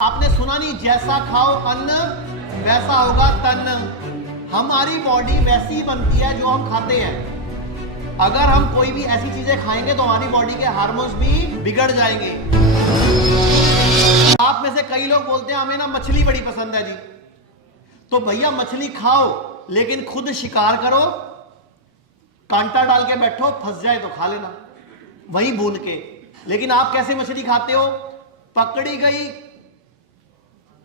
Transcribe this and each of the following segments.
आपने सुना नहीं, जैसा खाओ अन्न वैसा होगा तन। हमारी बॉडी वैसी ही बनती है जो हम खाते हैं। अगर हम कोई भी ऐसी चीजें खाएंगे तो हमारी बॉडी के हार्मोन्स भी बिगड़ जाएंगे। आप में से कई लोग बोलते हैं हमें ना मछली बड़ी पसंद है जी, तो भैया मछली खाओ लेकिन खुद शिकार करो, कांटा डाल के बैठो, फंस जाए तो खा लेना वही भून के। लेकिन आप कैसे मछली खाते हो? पकड़ी गई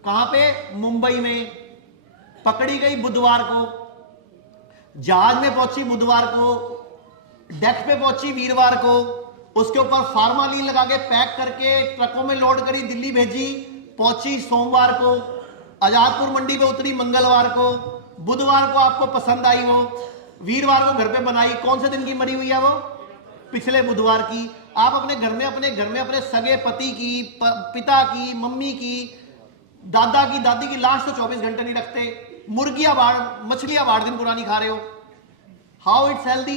कहां पे? मुंबई में पकड़ी गई बुधवार को, जहाज में पहुंची बुधवार को, डेक पे पहुंची वीरवार को, उसके ऊपर फार्मालीन लगा के पैक करके ट्रकों में लोड करी, दिल्ली भेजी, पहुंची सोमवार को, आजादपुर मंडी पे उतरी मंगलवार को, बुधवार को आपको पसंद आई वो, वीरवार को घर पे बनाई। कौन से दिन की मरी हुई है वो? पिछले बुधवार की। आप अपने घर में अपने सगे पति की, पिता की, मम्मी की, दादा की, दादी की लाश तो 24 घंटे नहीं रखते। मुर्गियां मछलियां 8 दिन पुरानी खा रहे हो। How it's healthy?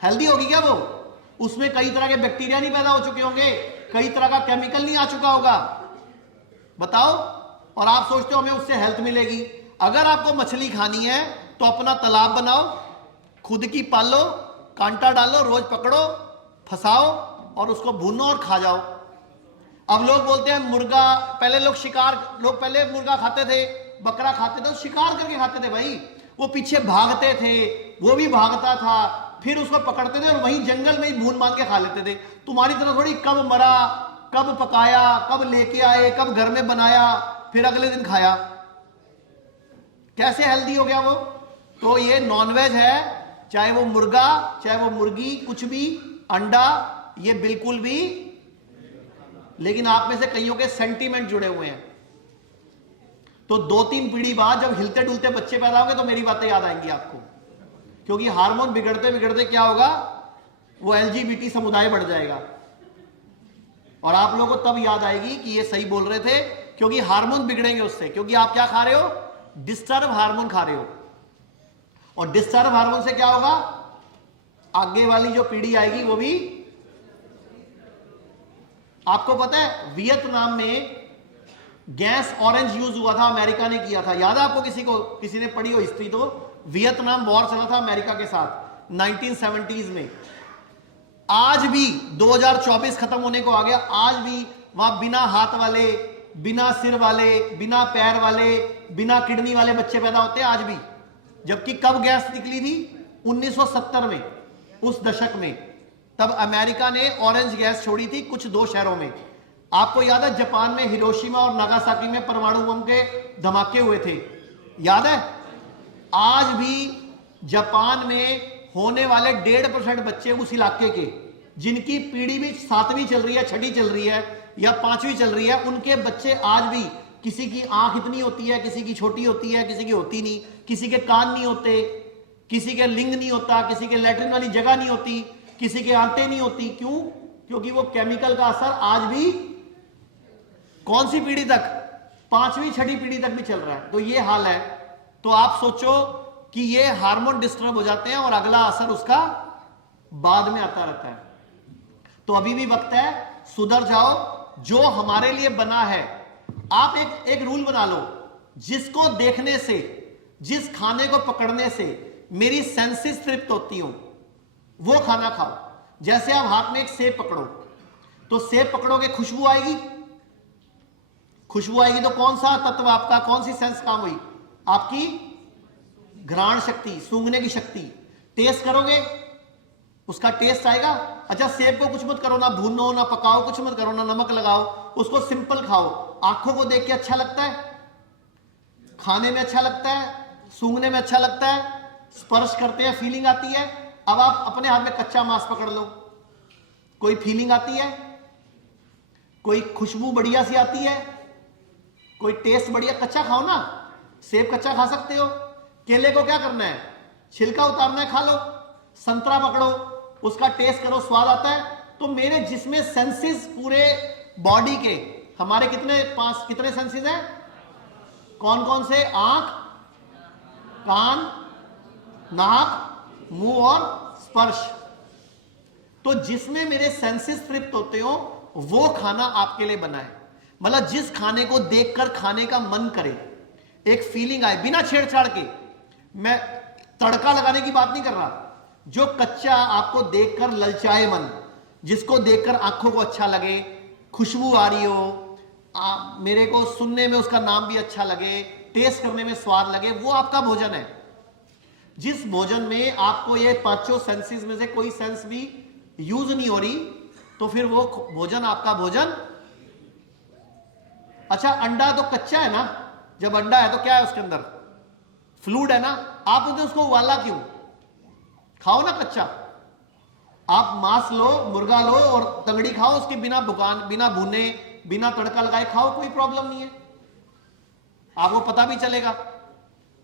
हेल्दी होगी क्या वो? उसमें कई तरह के बैक्टीरिया नहीं पैदा हो चुके होंगे, कई तरह का केमिकल नहीं आ चुका होगा, बताओ। और आप सोचते हो हमें उससे हेल्थ मिलेगी। अगर आपको मछली खानी है तो अपना तालाब बनाओ, खुद की पालो, कांटा डालो, रोज पकड़ो, फंसाओ और उसको भूनो और खा जाओ। अब लोग बोलते हैं मुर्गा, लोग पहले मुर्गा खाते थे, बकरा खाते थे, तो शिकार करके खाते थे भाई। वो पीछे भागते थे, वो भी भागता था, फिर उसको पकड़ते थे और वहीं जंगल में ही भून मान के खा लेते थे। तुम्हारी तरह थोड़ी कब मरा, कब पकाया, कब लेके आए, कब घर में बनाया, फिर अगले दिन खाया। कैसे हेल्दी हो गया वो? तो ये नॉनवेज है, चाहे वो मुर्गा, चाहे वो मुर्गी, कुछ भी, अंडा, ये बिल्कुल भी। लेकिन आप में से कईयों के सेंटीमेंट जुड़े हुए हैं, तो 2-3 पीढ़ी बाद जब हिलते डुलते बच्चे पैदा होंगे तो मेरी बातें याद आएंगी आपको, क्योंकि हार्मोन बिगड़ते बिगड़ते क्या होगा, वो एलजीबीटी समुदाय बढ़ जाएगा। और आप लोगों को तब याद आएगी कि ये सही बोल रहे थे, क्योंकि हार्मोन बिगड़ेंगे उससे। क्योंकि आप क्या खा रहे हो? डिस्टर्ब हार्मोन खा रहे हो। और डिस्टर्ब हार्मोन से क्या होगा? आगे वाली जो पीढ़ी आएगी वो भी। आपको पता है वियतनाम में गैस ऑरेंज यूज हुआ था, अमेरिका ने किया था। याद है आपको? किसी ने पढ़ी हो हिस्ट्री तो? वियतनाम वॉर चला था अमेरिका के साथ 1970s में। आज भी 2024 खत्म होने को आ गया, आज भी वहां बिना हाथ वाले, बिना सिर वाले, बिना पैर वाले, बिना किडनी वाले बच्चे पैदा होते हैं आज भी। जबकि कब गैस निकली थी? 1970 में, उस दशक में। तब अमेरिका ने ऑरेंज गैस छोड़ी थी कुछ 2 शहरों में। आपको याद है जापान में हिरोशिमा और नागासाकी में परमाणु बम के धमाके हुए थे? याद है? आज भी जापान में होने वाले 1.5% बच्चे उस इलाके के, जिनकी पीढ़ी भी 7वीं चल रही है, 6ठी चल रही है या 5वीं चल रही है, उनके बच्चे आज भी, किसी की आंख इतनी होती है, किसी की छोटी होती है, किसी की होती नहीं, किसी के कान नहीं होते, किसी के लिंग नहीं होता, किसी के लैट्रिन वाली जगह नहीं होती, किसी के आंतें नहीं होती। क्यों? क्योंकि वो केमिकल का असर आज भी कौन सी पीढ़ी तक? 5वीं 6ठी पीढ़ी तक भी चल रहा है। तो ये हाल है। तो आप सोचो कि ये हार्मोन डिस्टर्ब हो जाते हैं और अगला असर उसका बाद में आता रहता है। तो अभी भी वक्त है, सुधर जाओ। जो हमारे लिए बना है, आप एक रूल बना लो, जिसको देखने से, जिस खाने को पकड़ने से मेरी सेंसेस तृप्त होती हो, वो खाना खाओ। जैसे आप हाथ में एक सेब पकड़ो, तो सेब पकड़ोगे, खुशबू आएगी। खुशबू आएगी तो कौन सा तत्व आपका, कौन सी सेंस काम हुई? आपकी घ्राण शक्ति, सूंघने की शक्ति। टेस्ट करोगे, उसका टेस्ट आएगा। अच्छा, सेब को कुछ मत करो, ना भूनो, ना पकाओ, कुछ मत करो, ना नमक लगाओ, उसको सिंपल खाओ। आंखों को देख के अच्छा लगता है, खाने में अच्छा लगता है, सूंघने में अच्छा लगता है, स्पर्श करते हैं फीलिंग आती है। अब आप अपने हाथ में कच्चा मांस पकड़ लो, कोई फीलिंग आती है? कोई खुशबू बढ़िया सी आती है? कोई टेस्ट बढ़िया? कच्चा खाओ ना, सेब कच्चा खा सकते हो। केले को क्या करना है? छिलका उतारना है, खा लो। संतरा पकड़ो, उसका टेस्ट करो, स्वाद आता है। तो मेरे जिसमें सेंसेस पूरे बॉडी के, हमारे कितने सेंसेस हैं? कौन कौन से? आंख, कान, नाक, मुंह और स्पर्श। तो जिसमें मेरे सेंसेस तृप्त होते हो वो खाना आपके लिए बना है। मतलब जिस खाने को देखकर खाने का मन करे, एक फीलिंग आए बिना छेड़छाड़ के। मैं तड़का लगाने की बात नहीं कर रहा, जो कच्चा आपको देखकर ललचाए मन, जिसको देखकर आंखों को अच्छा लगे, खुशबू आ रही हो, मेरे को सुनने में उसका नाम भी अच्छा लगे, टेस्ट करने में स्वाद लगे, वो आपका भोजन है। जिस भोजन में आपको ये पांचों सेंसेस में से कोई सेंस भी यूज नहीं हो रही, तो फिर वो भोजन आपका भोजन। अच्छा, अंडा तो कच्चा है ना, जब अंडा है तो क्या है उसके अंदर, फ्लूइड है ना, आपने उसको उबाला क्यों? खाओ ना कच्चा। आप मांस लो, मुर्गा लो और तंगड़ी खाओ, उसके बिना भुने, बिना तड़का लगाए खाओ, कोई प्रॉब्लम नहीं है, आपको पता भी चलेगा।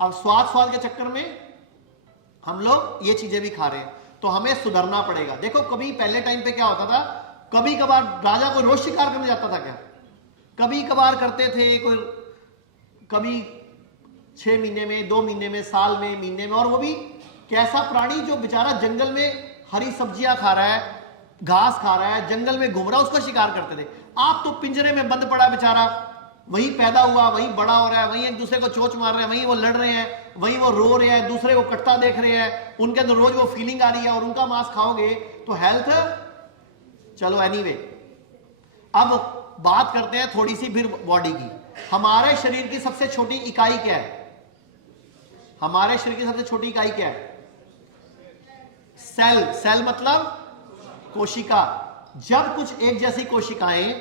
अब स्वाद के चक्कर में हम लोग ये चीजें भी खा रहे हैं, तो हमें सुधरना पड़ेगा। देखो, कभी पहले टाइम पे क्या होता था, कभी कभार राजा को रोज शिकार करने जाता था क्या? कभी कभार करते थे, कोई कभी 6 महीने में, 2 महीने में, साल में, महीने में। और वो भी कैसा प्राणी जो बेचारा जंगल में हरी सब्जियां खा रहा है, घास खा रहा है, जंगल में घूम रहा है, उसका शिकार करते थे। आप तो पिंजरे में बंद पड़ा बेचारा, वहीं पैदा हुआ, वहीं बड़ा हो रहा है, वहीं एक दूसरे को चोंच मार रहे हैं, वहीं वो लड़ रहे हैं, वहीं वो रो रहे हैं, दूसरे को कटता देख रहे हैं, उनके अंदर रोज वो फीलिंग आ रही है, और उनका मांस खाओगे तो हेल्थ। चलो एनीवे, अब बात करते हैं थोड़ी सी फिर बॉडी की। हमारे शरीर की सबसे छोटी इकाई क्या है? हमारे शरीर की सबसे छोटी इकाई क्या है? सेल। सेल मतलब कोशिका। जब कुछ एक जैसी कोशिकाएं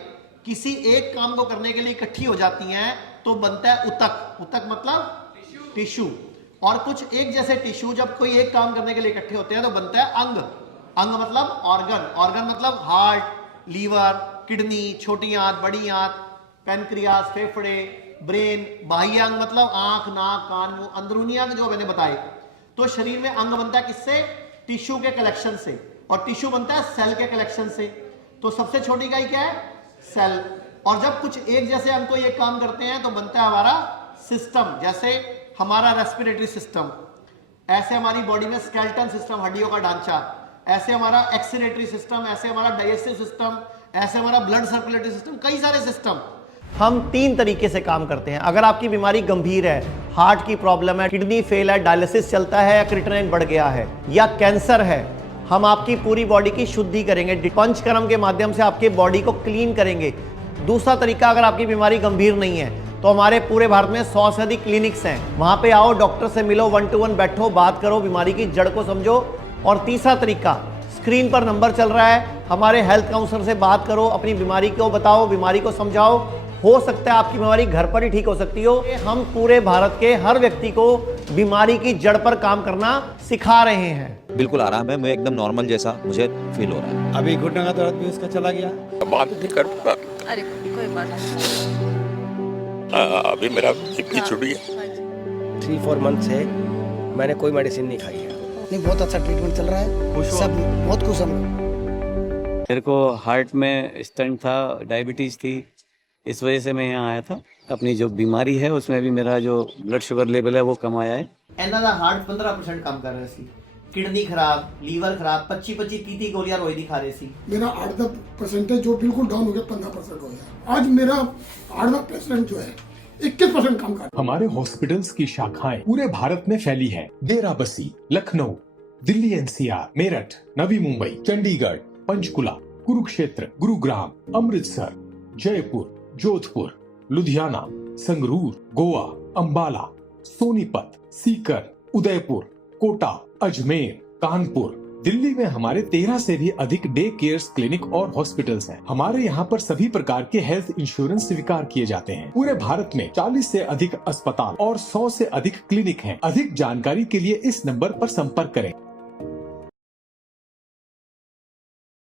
किसी एक काम को करने के लिए इकट्ठी हो जाती हैं तो बनता है उतक। उतक मतलब टिश्यू। और कुछ एक जैसे टिश्यू जब कोई एक काम करने के लिए इकट्ठे होते हैं तो बनता है अंग। अंग मतलब ऑर्गन। ऑर्गन मतलब हार्ट, लीवर, किडनी, छोटी आंत, बड़ी आंत, पैनक्रियास, फेफड़े, ब्रेन। बाह्य अंग मतलब आंख, नाक, कान, मुंह। अंदरूनी अंग जो मैंने बताए। तो शरीर में अंग बनता है किससे? टिश्यू के कलेक्शन से। और टिश्यू बनता है सेल के कलेक्शन से। तो सबसे छोटी इकाई क्या है? सेल। और जब कुछ एक जैसे अंग को ये काम करते हैं तो बनता है हमारा सिस्टम। जैसे हमारा रेस्पिरेटरी सिस्टम, ऐसे हमारी बॉडी में स्केलेटन सिस्टम, हड्डियों का ढांचा, ऐसे हमारा एक्सक्रीटरी सिस्टम, ऐसे हमारा डाइजेस्टिव सिस्टम, ऐसे हमारा ब्लड सर्कुलेटरी सिस्टम, कई सारे सिस्टम। हम 3 तरीके से काम करते हैं। अगर आपकी बीमारी गंभीर है, हार्ट की प्रॉब्लम है, किडनी फेल है, डायलिसिस चलता है या क्रिएटिनिन बढ़ गया है, या कैंसर है, हम आपकी पूरी बॉडी की शुद्धि करेंगे, पंचकर्म के माध्यम से आपके बॉडी को क्लीन करेंगे। दूसरा तरीका, अगर आपकी बीमारी गंभीर नहीं है तो हमारे पूरे भारत में 100 से अधिक क्लिनिक्स हैं, वहां पे आओ, डॉक्टर से मिलो, 1 to 1 बैठो, बात करो, बीमारी की जड़ को समझो। और तीसरा तरीका, स्क्रीन पर नंबर चल रहा है, हमारे हेल्थ काउंसलर से बात करो, अपनी बीमारी को बताओ, बीमारी को समझाओ। हो सकता है आपकी बीमारी घर पर ही ठीक हो सकती हो। हम पूरे भारत के हर व्यक्ति को बीमारी की जड़ पर काम करना सिखा रहे हैं। बिल्कुल आराम है, मैं एकदम नॉर्मल जैसा मुझे फील हो रहा है। अभी घुटने का दर्द भी उसका चला गया। बात नहीं कर पा। अरे कोई बात नहीं। अभी मेरा बीपी छुटी है। 3-4 मंथ से मैंने कोई मेडिसिन नहीं खाई है। नहीं, बहुत अच्छा ट्रीटमेंट चल रहा है, सब बहुत खुश हम। मेरे को हार्ट में स्टंट था, डायबिटीज़ थी, इस वजह से मैं यहाँ आया था। अपनी जो बीमारी है उसमें भी मेरा जो ब्लड शुगर लेवल है वो कम आया है। ਇਹਨਾਂ ਦਾ ਹਾਰਟ 15% ਕੰਮ ਕਰ ਰਿਹਾ ਸੀ, किडनी खराब, लीवर खराब, 25-30 गोलियां रोज दी खा रहे सी। मेरा 8-10% जो बिल्कुल डाउन हो गया 15% हो गया। आज मेरा 8% जो है 21% काम कर। हमारे हॉस्पिटल्स की शाखाएं पूरे भारत में फैली है। डेराबस्सी, लखनऊ, दिल्ली NCR, मेरठ, नवी मुंबई, चंडीगढ़, पंचकुला, कुरुक्षेत्र, गुरुग्राम, अमृतसर, जयपुर, जोधपुर, लुधियाना, संगरूर, गोवा, अंबाला, सोनीपत, सीकर, उदयपुर, कोटा, अजमेर, कानपुर। दिल्ली में हमारे 13 से भी अधिक डे केयर क्लिनिक और हॉस्पिटल्स हैं। हमारे यहाँ पर सभी प्रकार के हेल्थ इंश्योरेंस स्वीकार किए जाते हैं। पूरे भारत में 40 से अधिक अस्पताल और 100 से अधिक क्लिनिक हैं। अधिक जानकारी के लिए इस नंबर पर संपर्क करें।